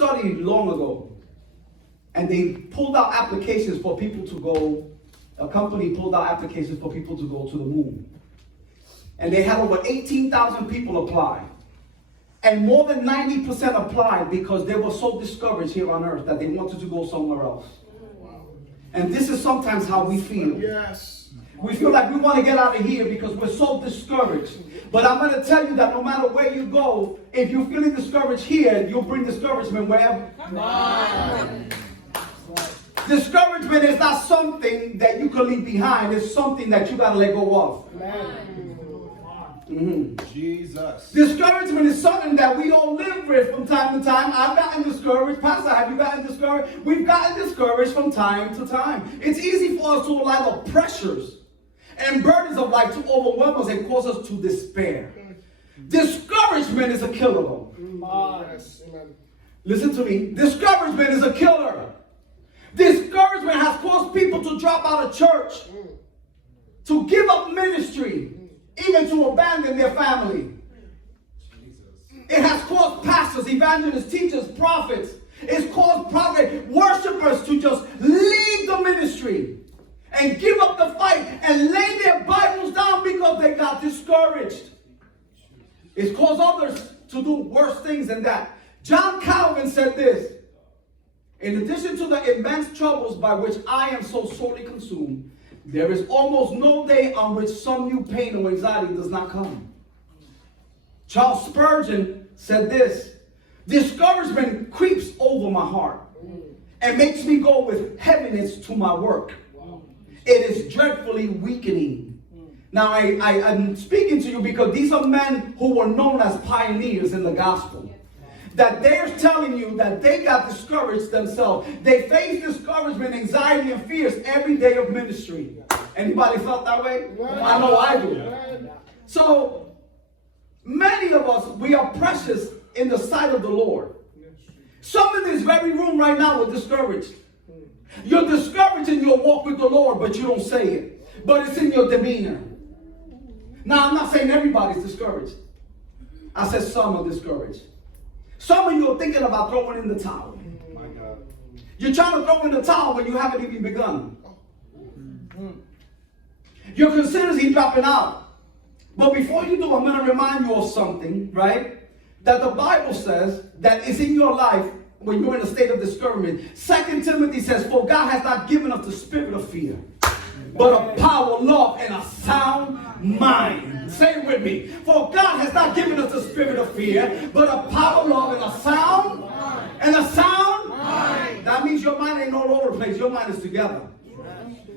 study long ago, and they pulled out applications for people to go, a company pulled out applications for people to go to the moon. And they had over 18,000 people apply. And more than 90% applied because they were so discouraged here on earth that they wanted to go somewhere else. Wow. And this is sometimes how we feel. Yes. We feel like we want to get out of here because we're so discouraged. But I'm going to tell you that no matter where you go, if you're feeling discouraged here, you'll bring discouragement wherever. Come on. Discouragement is not something that you can leave behind. It's something that you got to let go of. Mm-hmm. Jesus. Discouragement is something that we all live with from time to time. I've gotten discouraged. Pastor, have you gotten discouraged? We've gotten discouraged from time to time. It's easy for us to allow the pressures and burdens of life to overwhelm us and cause us to despair. Discouragement is a killer, though. Yes. Listen to me. Discouragement is a killer. Discouragement has caused people to drop out of church, to give up ministry, even to abandon their family. It has caused pastors, evangelists, teachers, prophets. It's caused worshipers to just leave the ministry and give up the fight and lay their Bibles down because they got discouraged. It's caused others to do worse things than that. John Calvin said this: in addition to the immense troubles by which I am so sorely consumed, there is almost no day on which some new pain or anxiety does not come. Charles Spurgeon said this: discouragement creeps over my heart and makes me go with heaviness to my work. It is dreadfully weakening. Now, I'm speaking to you because these are men who were known as pioneers in the gospel. That they're telling you that they got discouraged themselves. They face discouragement, anxiety, and fears every day of ministry. Anybody felt that way? I know I do. So, many of us, we are precious in the sight of the Lord. Some in this very room right now are discouraged. You're discouraged in your walk with the Lord, but you don't say it. But it's in your demeanor. Now, I'm not saying everybody's discouraged. I said some are discouraged. Some of you are thinking about throwing in the towel. My God. You're trying to throw in the towel when you haven't even begun. You're considering dropping out. But before you do, I'm going to remind you of something, right? That the Bible says that is in your life when you're in a state of discouragement. 2 Timothy says, for God has not given us the spirit of fear, but of power, love, and a sound mind. Say it with me. For God has not given us the spirit of fear, but of power, love, and a sound mind. That means your mind ain't all over the place. Your mind is together.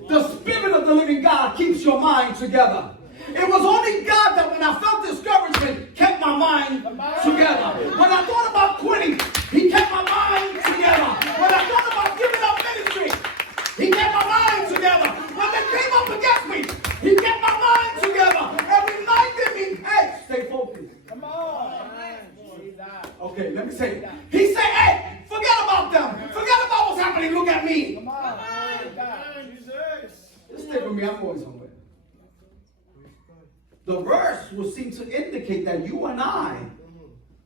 The spirit of the living God keeps your mind together. It was only God that when I felt discouragement kept my mind together. When I thought about quitting, He kept my mind together. When I thought about giving up ministry, He kept my mind together. When they came up against me, He kept my mind together and reminded me, hey, stay focused. Come on. Okay, let me say it. He said, hey, forget about them. Forget about what's happening. Look at me. Come on. Just stay with me. I'm going somewhere. The verse will seem to indicate that you and I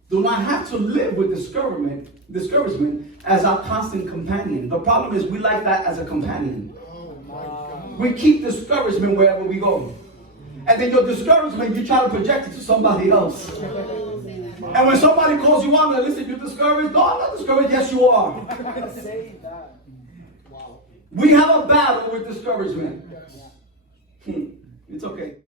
do not have to live with discouragement as our constant companion. The problem is we like that as a companion. We keep discouragement wherever we go. And then your discouragement, you try to project it to somebody else. And when somebody calls you on, listen, you're discouraged? No, I'm not discouraged. Yes, you are. We have a battle with discouragement. It's okay.